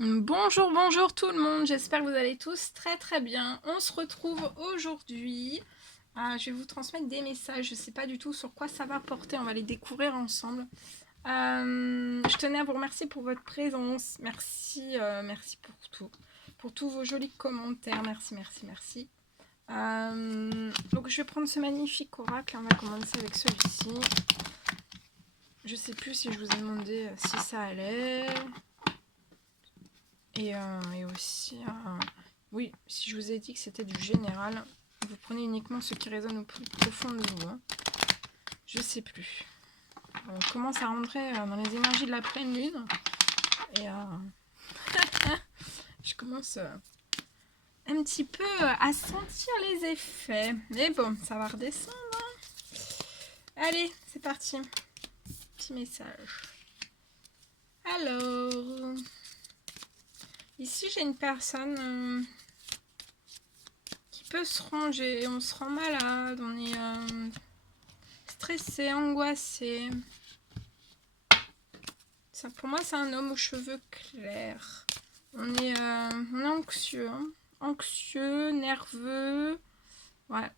Bonjour, bonjour tout le monde, j'espère que vous allez tous très très bien. On se retrouve aujourd'hui. Je vais vous transmettre des messages, je ne sais pas du tout sur quoi ça va porter, on va les découvrir ensemble. Je tenais à vous remercier pour votre présence, merci, merci pour tous vos jolis commentaires, merci, merci, merci. Donc je vais prendre ce magnifique oracle, on va commencer avec celui-ci. Je sais plus si je vous ai demandé si ça allait. Et aussi, oui, si je vous ai dit que c'était du général, vous prenez uniquement ce qui résonne au plus profond de vous. Hein. Je sais plus. On commence à rentrer dans les énergies de la pleine lune. Et je commence un petit peu à sentir les effets. Mais bon, ça va redescendre. Hein. Allez, c'est parti. Petit message. Alors, ici j'ai une personne qui peut se ranger. On se rend malade, on est stressé, angoissé. Ça, pour moi, c'est un homme aux cheveux clairs. On est anxieux. Hein. Anxieux, nerveux. Ouais.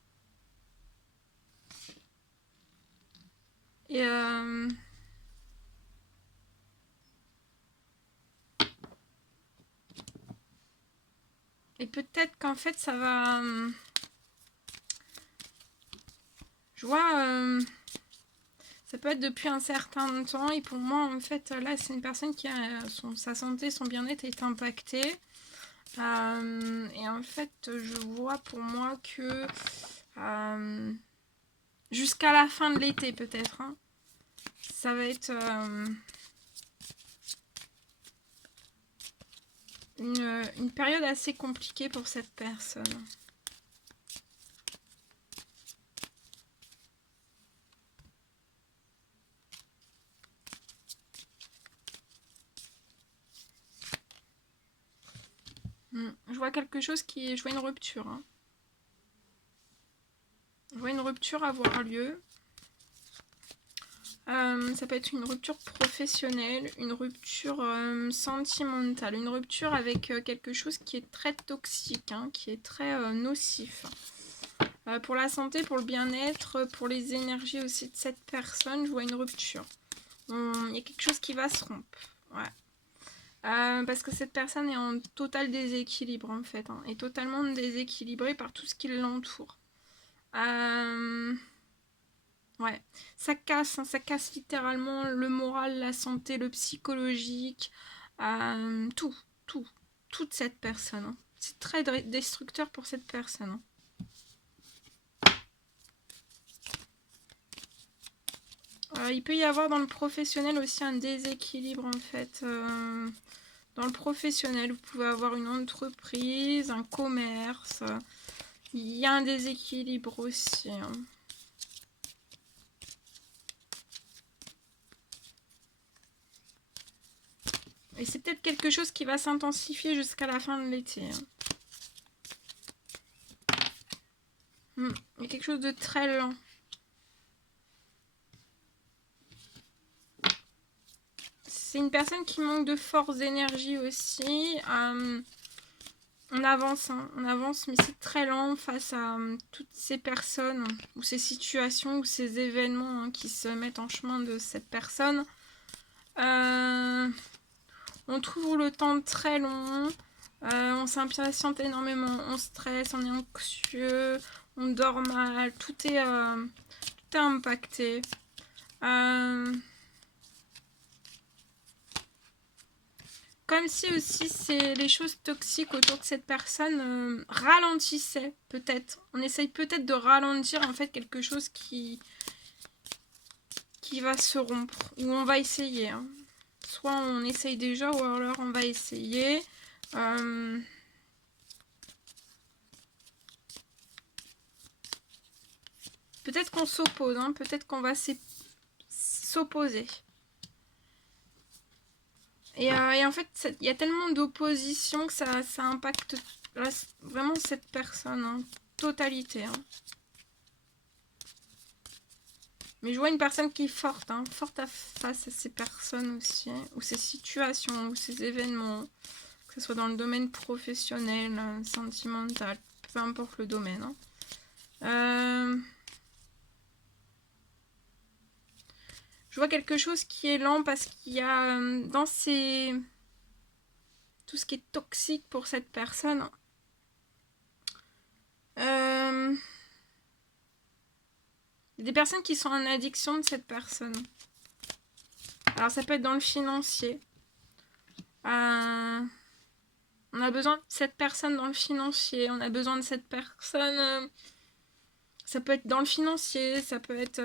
Et peut-être qu'en fait, ça va... je vois... ça peut être depuis un certain temps. Et pour moi, en fait, là, c'est une personne qui a... sa santé, son bien-être est impacté. Et en fait, je vois pour moi que... jusqu'à la fin de l'été, peut-être. Hein, ça va être... une période assez compliquée pour cette personne. Je vois quelque chose qui... je vois une rupture. Hein. Je vois une rupture avoir lieu. Ça peut être une rupture professionnelle, une rupture sentimentale, une rupture avec quelque chose qui est très toxique, hein, qui est très nocif. Pour la santé, pour le bien-être, pour les énergies aussi de cette personne, je vois une rupture. Il y a quelque chose qui va se rompre. Ouais. Parce que cette personne est en total déséquilibre en fait, hein, est totalement déséquilibrée par tout ce qui l'entoure. Ouais, hein, ça casse littéralement le moral, la santé, le psychologique, tout, tout, toute cette personne. Hein. C'est très destructeur pour cette personne. Hein. Il peut y avoir dans le professionnel aussi un déséquilibre en fait. Dans le professionnel, vous pouvez avoir une entreprise, un commerce. Il y a un déséquilibre aussi. Hein. Et c'est peut-être quelque chose qui va s'intensifier jusqu'à la fin de l'été. Hein. Il y a quelque chose de très lent. C'est une personne qui manque de force, d'énergie aussi. On avance, hein, on avance, mais c'est très lent face à toutes ces personnes, ou ces situations, ou ces événements hein, qui se mettent en chemin de cette personne. On trouve le temps très long, on s'impatiente énormément, on stresse, on est anxieux, on dort mal, tout est impacté. Comme si aussi les choses toxiques autour de cette personne ralentissaient peut-être. On essaye peut-être de ralentir en fait quelque chose qui va se rompre. Ou on va essayer. Hein. Soit on essaye déjà ou alors on va essayer. Peut-être qu'on s'oppose. Hein. Peut-être qu'on va s'opposer. Et en fait, il y a tellement d'opposition que ça impacte vraiment cette personne en totalité. Hein. Mais je vois une personne qui est forte, hein, forte face à ces personnes aussi, hein, ou ces situations, ou ces événements. Que ce soit dans le domaine professionnel, sentimental, peu importe le domaine. Hein. Je vois quelque chose qui est lent parce qu'il y a dans ces... tout ce qui est toxique pour cette personne. Il y a des personnes qui sont en addiction de cette personne. Alors ça peut être dans le financier. On a besoin de cette personne dans le financier. On a besoin de cette personne... ça peut être dans le financier. Ça peut être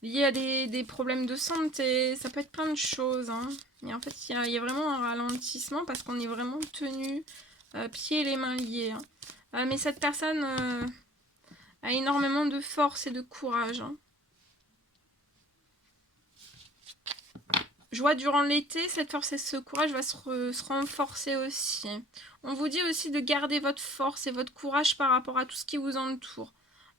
lié à des problèmes de santé. Ça peut être plein de choses. Hein. Et en fait, il y a vraiment un ralentissement parce qu'on est vraiment tenu pieds et les mains liés. Hein. Mais cette personne a énormément de force et de courage. Hein. Je vois durant l'été, cette force et ce courage va se renforcer aussi. On vous dit aussi de garder votre force et votre courage par rapport à tout ce qui vous entoure.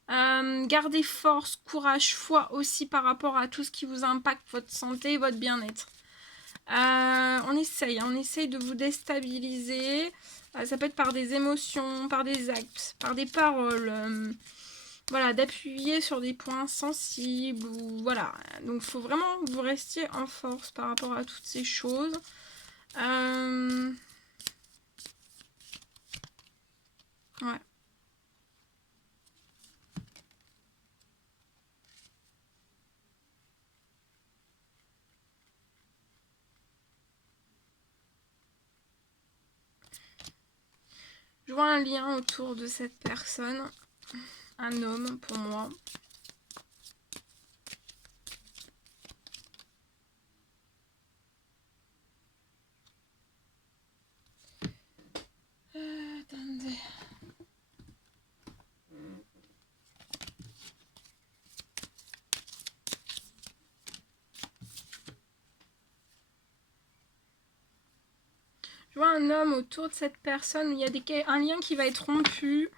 Gardez force, courage, foi aussi par rapport à tout ce qui vous impacte, votre santé et votre bien-être. On essaye de vous déstabiliser. Ça peut être par des émotions, par des actes, par des paroles. Voilà, d'appuyer sur des points sensibles. Voilà. Donc, il faut vraiment que vous restiez en force par rapport à toutes ces choses. Ouais. Je vois un lien autour de cette personne. Un homme pour moi. Attendez. Je vois un homme autour de cette personne. Il y a un lien qui va être rompu.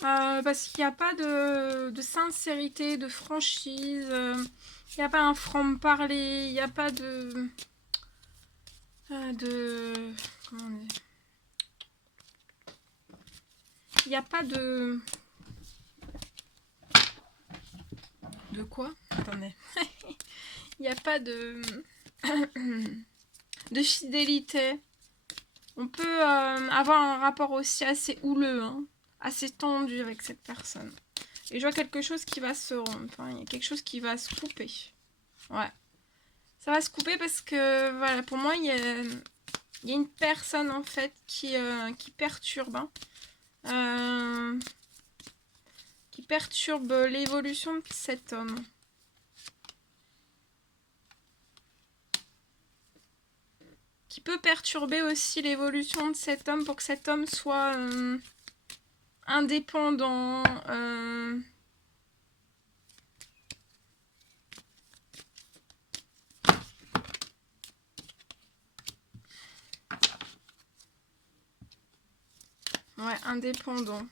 Parce qu'il n'y a pas de sincérité, de franchise. Il n'y a pas un franc-parler. Il n'y a pas de... comment on dit? Il n'y a pas de... De quoi? Attendez. Il n'y a pas de... de fidélité. On peut avoir un rapport aussi assez houleux, hein, assez tendu avec cette personne. Et je vois quelque chose qui va se rompre. Hein, il y a quelque chose qui va se couper. Ouais. Ça va se couper parce que, voilà, pour moi, il y a une personne, en fait, qui perturbe. Hein, qui perturbe l'évolution de cet homme. Qui peut perturber aussi l'évolution de cet homme pour que cet homme soit indépendant. Ouais, indépendant.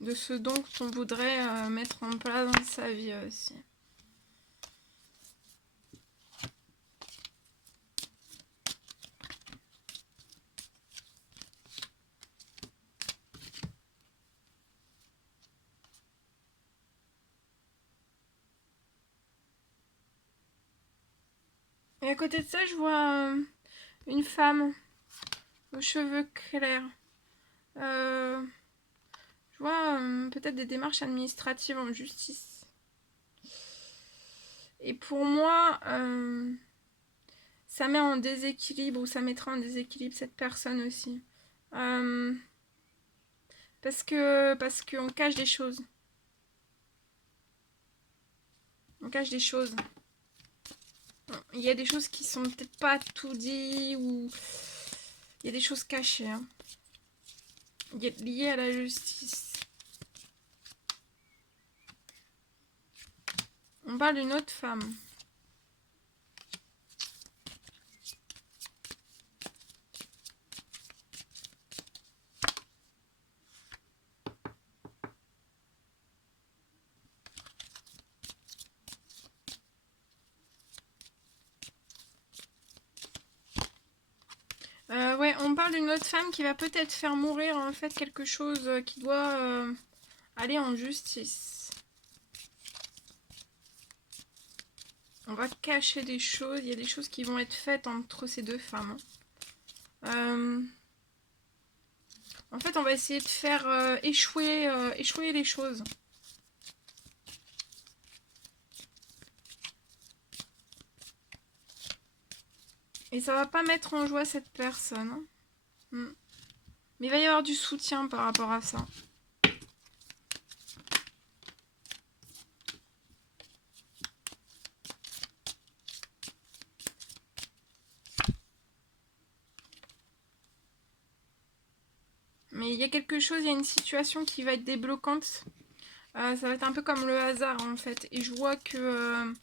De ce dont on voudrait mettre en place dans sa vie aussi. Et à côté de ça, je vois une femme aux cheveux clairs. Je vois peut-être des démarches administratives en justice. Et pour moi, ça met en déséquilibre ou ça mettra en déséquilibre cette personne aussi. Parce qu'on cache des choses. On cache des choses. Il y a des choses qui sont peut-être pas tout dit ou il y a des choses cachées. Hein. Liées à la justice. On parle d'une autre femme. parle d'une autre femme qui va peut-être faire mourir en fait quelque chose qui doit aller en justice. On va cacher des choses. Il y a des choses qui vont être faites entre ces deux femmes. En fait, on va essayer de faire échouer les choses. Et ça va pas mettre en joie cette personne. Mais il va y avoir du soutien par rapport à ça. Mais il y a quelque chose, il y a une situation qui va être débloquante. Ça va être un peu comme le hasard en fait. Et je vois que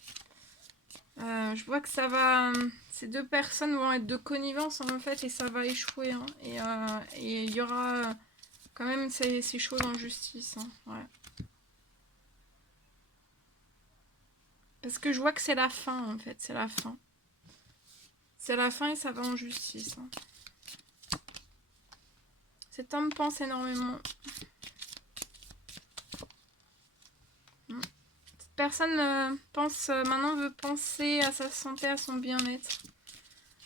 ça va. Ces deux personnes vont être de connivence en fait et ça va échouer. Hein. Et il y aura quand même ces choses en justice. Hein. Ouais. Parce que je vois que c'est la fin en fait. C'est la fin. C'est la fin et ça va en justice. Hein. Cet homme pense énormément. Cette personne pense maintenant veut penser à sa santé, à son bien-être,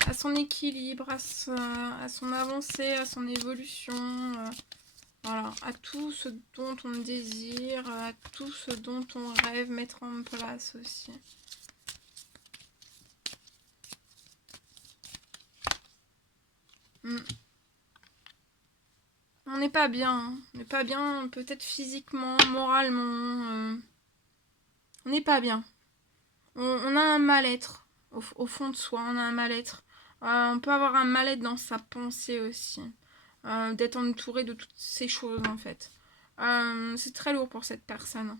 à son équilibre, à son avancée, à son évolution, voilà, à tout ce dont on désire, à tout ce dont on rêve mettre en place aussi. On n'est pas bien, hein. On n'est pas bien peut-être physiquement, moralement, on n'est pas bien. On a un mal-être, au fond de soi, on a un mal-être. On peut avoir un mal-être dans sa pensée aussi. D'être entouré de toutes ces choses en fait. C'est très lourd pour cette personne.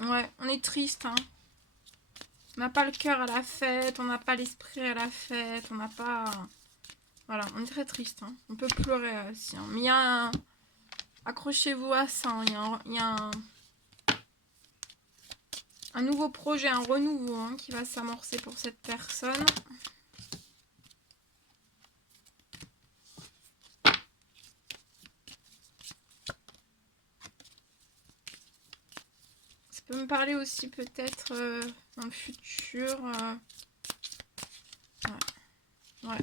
Ouais, on est triste. Hein. On n'a pas le cœur à la fête, on n'a pas l'esprit à la fête, on n'a pas... Voilà, on est très triste. Hein. On peut pleurer aussi. Hein. Mais il y a un... Accrochez-vous à ça. Hein. Il y a un nouveau projet, un renouveau hein, qui va s'amorcer pour cette personne. Ça peut me parler aussi peut-être dans le futur. Ouais.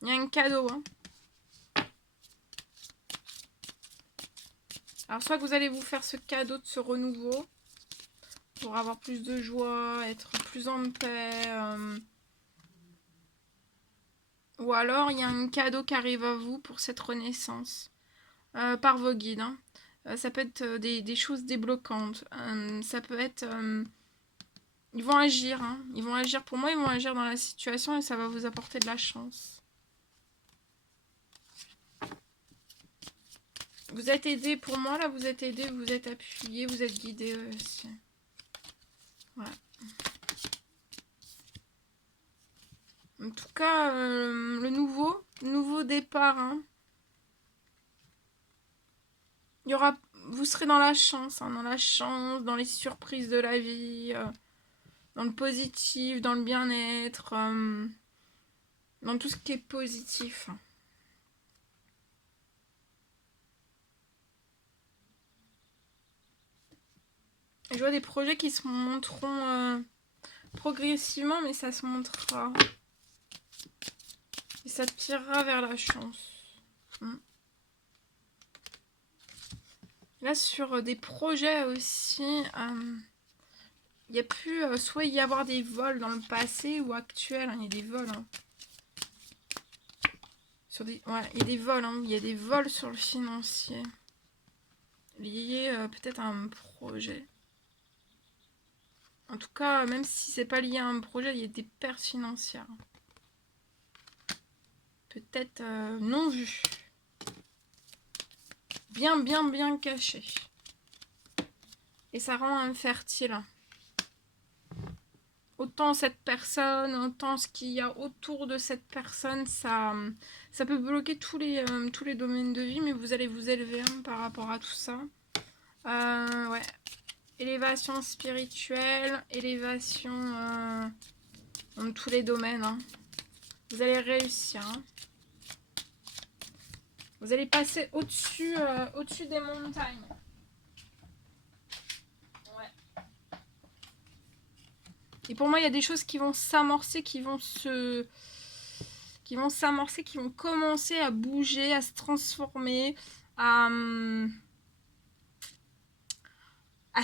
Il y a un cadeau. Hein. Alors soit que vous allez vous faire ce cadeau de ce renouveau pour avoir plus de joie, être plus en paix. Ou alors il y a un cadeau qui arrive à vous pour cette renaissance par vos guides. Hein. Ça peut être des choses débloquantes. Ça peut être... ils vont agir. Hein. Ils vont agir pour moi, ils vont agir dans la situation et ça va vous apporter de la chance. Vous êtes aidé pour moi, là, vous êtes aidé, vous êtes appuyé, vous êtes guidé aussi. Voilà. En tout cas, le nouveau départ, hein. Il y aura, vous serez dans la chance, hein, dans les surprises de la vie, dans le positif, dans le bien-être, dans tout ce qui est positif. Je vois des projets qui se montreront progressivement, mais ça se montrera. Et ça te tirera vers la chance. Là, sur des projets aussi, il y a pu soit y avoir des vols dans le passé ou actuel. Hein, il y a des vols. Hein. Ouais, il y a des vols. Hein, il y a des vols sur le financier. Liés peut-être à un projet. En tout cas, même si c'est pas lié à un projet, il y a des pertes financières. Peut-être non vues. Bien cachées. Et ça rend infertile. autant cette personne, autant ce qu'il y a autour de cette personne, ça peut bloquer tous les domaines de vie, mais vous allez vous élever hein, par rapport à tout ça. Ouais. Élévation spirituelle, élévation dans tous les domaines. Hein. Vous allez réussir. Hein. Vous allez passer au-dessus des montagnes. Ouais. Et pour moi, il y a des choses qui vont s'amorcer, qui vont s'amorcer, qui vont commencer à bouger, à se transformer, à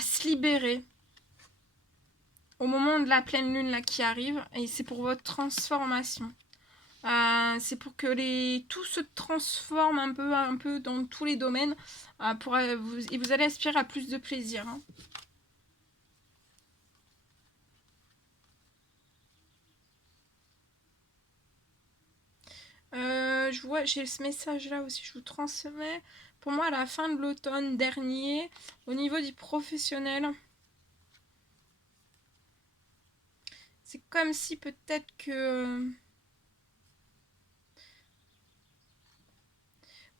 se libérer au moment de la pleine lune là qui arrive. Et c'est pour votre transformation. C'est pour que tout se transforme un peu dans tous les domaines et vous allez aspirer à plus de plaisir. Hein. Je vois, j'ai ce message là aussi, je vous transmets. Pour moi, à la fin de l'automne dernier, au niveau du professionnel, c'est comme si peut-être que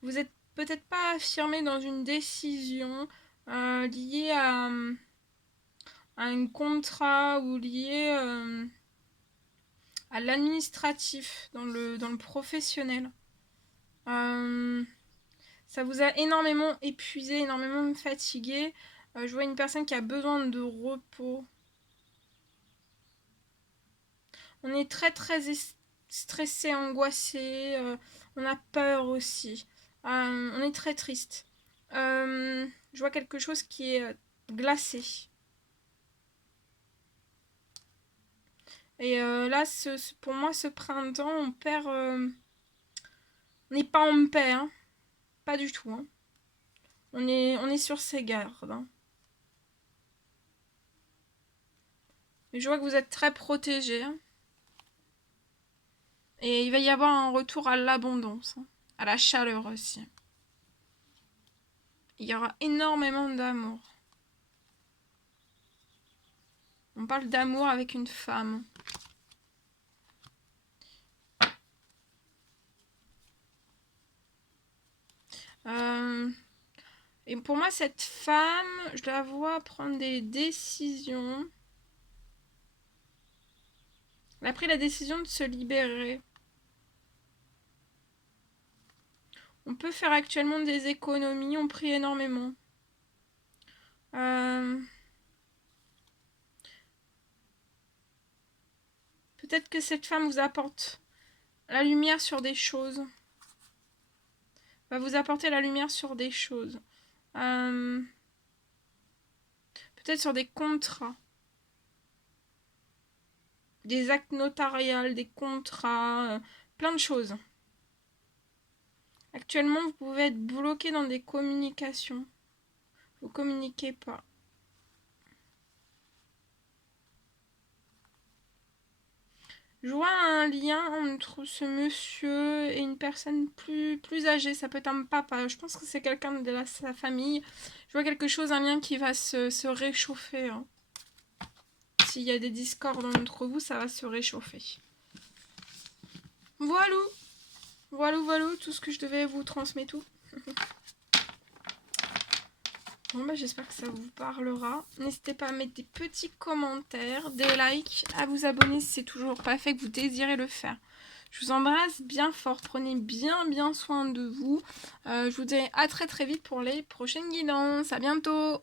vous êtes peut-être pas affirmé dans une décision liée à un contrat ou liée à l'administratif, dans le professionnel. Ça vous a énormément épuisé, énormément fatigué. Je vois une personne qui a besoin de repos. On est très très stressé, angoissé. On a peur aussi. On est très triste. Je vois quelque chose qui est glacé. Et là, pour moi, ce printemps, on perd... on n'est pas en paix, hein. Pas du tout. Hein. On est sur ses gardes. Hein. Mais je vois que vous êtes très protégés. Hein. Et il va y avoir un retour à l'abondance. Hein. À la chaleur aussi. Il y aura énormément d'amour. On parle d'amour avec une femme. Et pour moi, cette femme, je la vois prendre des décisions. Elle a pris la décision de se libérer. On peut faire actuellement des économies, on prie énormément. Peut-être que cette femme vous apporte la lumière sur des choses. Va vous apporter la lumière sur des choses. Peut-être sur des contrats. Des actes notariales, des contrats, plein de choses. Actuellement, vous pouvez être bloqué dans des communications. Vous communiquez pas. Je vois un lien entre ce monsieur et une personne plus âgée. Ça peut être un papa. Je pense que c'est quelqu'un de sa famille. Je vois quelque chose, un lien qui va se réchauffer. Hein. S'il y a des discordes entre vous, ça va se réchauffer. Voilà. Voilà, tout ce que je devais vous transmettre tout. Bon bah j'espère que ça vous parlera. N'hésitez pas à mettre des petits commentaires, des likes, à vous abonner si c'est toujours pas fait, que vous désirez le faire. Je vous embrasse bien fort, prenez bien soin de vous. Je vous dis à très vite pour les prochaines guidances. À bientôt.